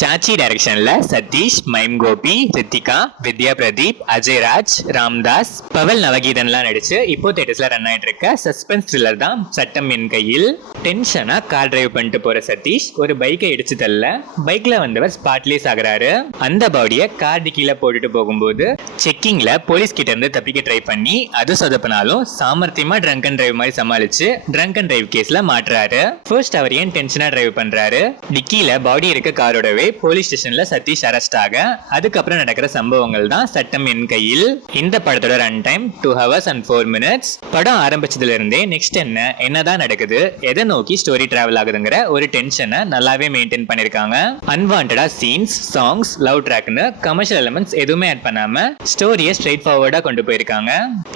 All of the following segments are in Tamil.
சாச்சி டைரக்ஷன்ல சதீஷ், மைம் கோபி, ரித்திகா, வித்யா பிரதீப், அஜய் ராஜ், ராம்தாஸ், பவல் நவகீதன்லாம் நடிச்சு இப்போ தியேட்டர்ஸ்ல ரன் ஆயிட்டு இருக்க சஸ்பென்ஸ் த்ரில்லர் தான் சட்டம் என் கையில். டென்ஷனா கார் டிரைவ் பண்ணிட்டு போற சதீஷ் ஒரு பைக்கை இடிச்சு தள்ள பைக்ல வந்தவர் ஸ்பாட்லேஸ் ஆகுறாரு. அந்த பாடியை கார் டிக்கில போட்டுட்டு போகும்போது செக்கிங்ல போலீஸ் கிட்ட இருந்து தப்பிக்க ட்ரை பண்ணி அது சொதப்பினாலும் சாமர்த்தியமா ட்ரங்க் அண்ட் டிரைவ் மாதிரி சமாளிச்சு ட்ரங்க் அண்ட் டிரைவ் கேஸ்ல மாட்டுறாரு. ஃபர்ஸ்ட் அவர் ஏன் டென்ஷனா டிரைவ் பண்றாரு, டிக்கில பாடி இருக்க காரோடவே போலீஸ் ஸ்டேஷன்ல சதீஷ் அரெஸ்ட் ஆக அதுக்கப்புறம் நடக்கிற சம்பவங்கள் தான் சட்டம் என் கையில். இந்த படத்தோட run time 2 hours and 4 minutes. படம் ஆரம்பிச்சதுல இருந்தே நெக்ஸ்ட் என்னதான் நடக்குது, எதை நோக்கி ஸ்டோரி டிராவல் ஆகுதுங்கிற ஒரு டென்ஷனை நல்லாவே மெயின்டைன் பண்ணிருக்காங்க. அன்வான்டா சீன்ஸ், சாங்ஸ், லவ் ட்ராக்னு கமர்ஷியல் எலிமெண்ட்ஸ் எதுவுமே ஆட் பண்ணாம ஸ்டோரியை ஸ்ட்ரெயிட் ஃபார்வர்டா கொண்டு போயிருக்காங்க.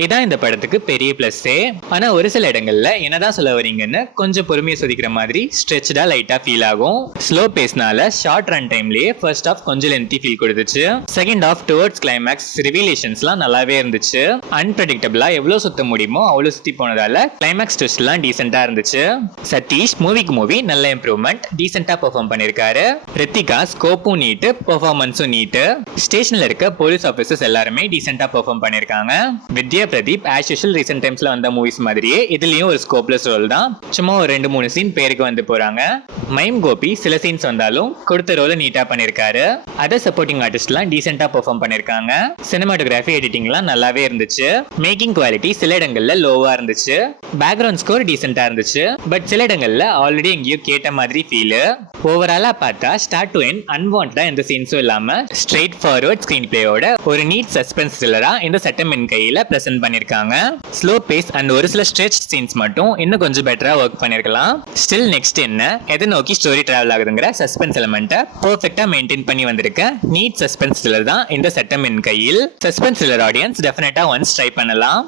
இதான் இந்த படத்துக்கு பெரிய பிளஸ்ஸே. ஆனா ஒரு சில இடங்கள்ல என்னதான் சொல்ல வரீங்கன்னு கொஞ்சம் பொறுமையை சோதிக்கிற மாதிரி ஸ்ட்ரெச்டா லைட்டா ஃபீல் ஆகும். ஸ்லோ பேஸ்னால ஷார்ட் ரன் டைம்லயே ஃபர்ஸ்ட் ஆஃப் கொஞ்சம் லென்த்தி ஃபீல் கொடுத்துச்சு. செகண்ட் ஆஃப் டுவர்ட்ஸ் கிளைமேக்ஸ் ரிவீலேஷன்ஸ்லாம் நல்லாவே இருந்துச்சு. அன்பிரடிக்டபிளா எவ்வளவு சுத்த முடியுமோ அவ்வளவு சுத்தி போனதால கிளைமேக்ஸ் ட்விஸ்ட்லாம் டீசென்ட்டா இருந்துச்சு. சதீஷ் மூவிக்கு மூவி நல்ல இம்ப்ரூவ்மெண்ட், டீசென்ட்டா பெர்ஃபார்ம் பண்ணிருக்காரு. ரித்திகா ஸ்கோப்பும் நீட், பெர்ஃபார்மன்ஸும் நீட். ஸ்டேஷன்ல இருக்க போலீஸ் ஆபீசர்ஸ் எல்லாருமே டீசென்ட்டா பெர்ஃபார்ம் பண்ணிருக்காங்க. Vidya Pradeep as usual recent டைம்ஸ்ல வந்த மூவிஸ் மாதிரியே இதுலயும் ஒரு ஸ்கோப்லெஸ் ரோல் தான். சும்மா ஒரு 2-3 சீன் பேருக்கு வந்து போறாங்க. மைம் கோபி சில சீன்ஸ் வந்தாலும் கொடுத்த ரோல நீட்டா பண்ணிருக்காரு. அதர் சப்போர்ட்டிங் ஆர்டிஸ்ட்லாம் டீசென்ட்டா பெர்ஃபார்ம் பண்ணிருக்காங்க. சினிமாட்டோகிராஃபி, எடிட்டிங்லாம் நல்லாவே இருந்துச்சு. மேக்கிங் குவாலிட்டி சில இடங்கள்ல லோவா இருந்துச்சு. பேக்ரவுண்ட் ஸ்கோர் டீசென்ட்டா இருந்துச்சு. பட் சில இடங்கள்ல ஆல்ரெடி எங்கேயோ கேட்ட மாதிரி ஃபீல். ஓவராலா பார்த்தா ஸ்டார்ட் டு எண்ட் அன்வான்டா எந்த சீன்ஸும் இல்லாம ஸ்ட்ரெயிட் ஃபார்வர்ட் ஸ்கிரீன் பிளேயோட ஒரு நீட் சஸ்பென்ஸ் த்ரில்லரா இந்த சட்டம் என் கையில பிரசன்ட் பண்ணிருக்காங்க. ஸ்லோ பேஸ் அண்ட் ஒரு சில ஸ்ட்ரெச் சீன்ஸ் மட்டும் இன்னும் கொஞ்சம் பெட்டரா ஒர்க் பண்ணிருக்கலாம். ஸ்டில் நெக்ஸ்ட் எதை நோக்கி ஸ்டோரி டிராவல் ஆகுதுங்கிற சஸ்பென்ஸ் எலிமெண்ட்டை பெர்ஃபெக்ட்டா மெயின்டைன் பண்ணி வந்திருக்க நீட் சஸ்பென்ஸ் த்ரில்லர் தான் இந்த சட்டம் என் கையில். சஸ்பென்ஸ் த்ரில்லர் ஆடியன்ஸ் டெஃபினட்டா ஒன்ஸ் ட்ரை பண்ணலாம்.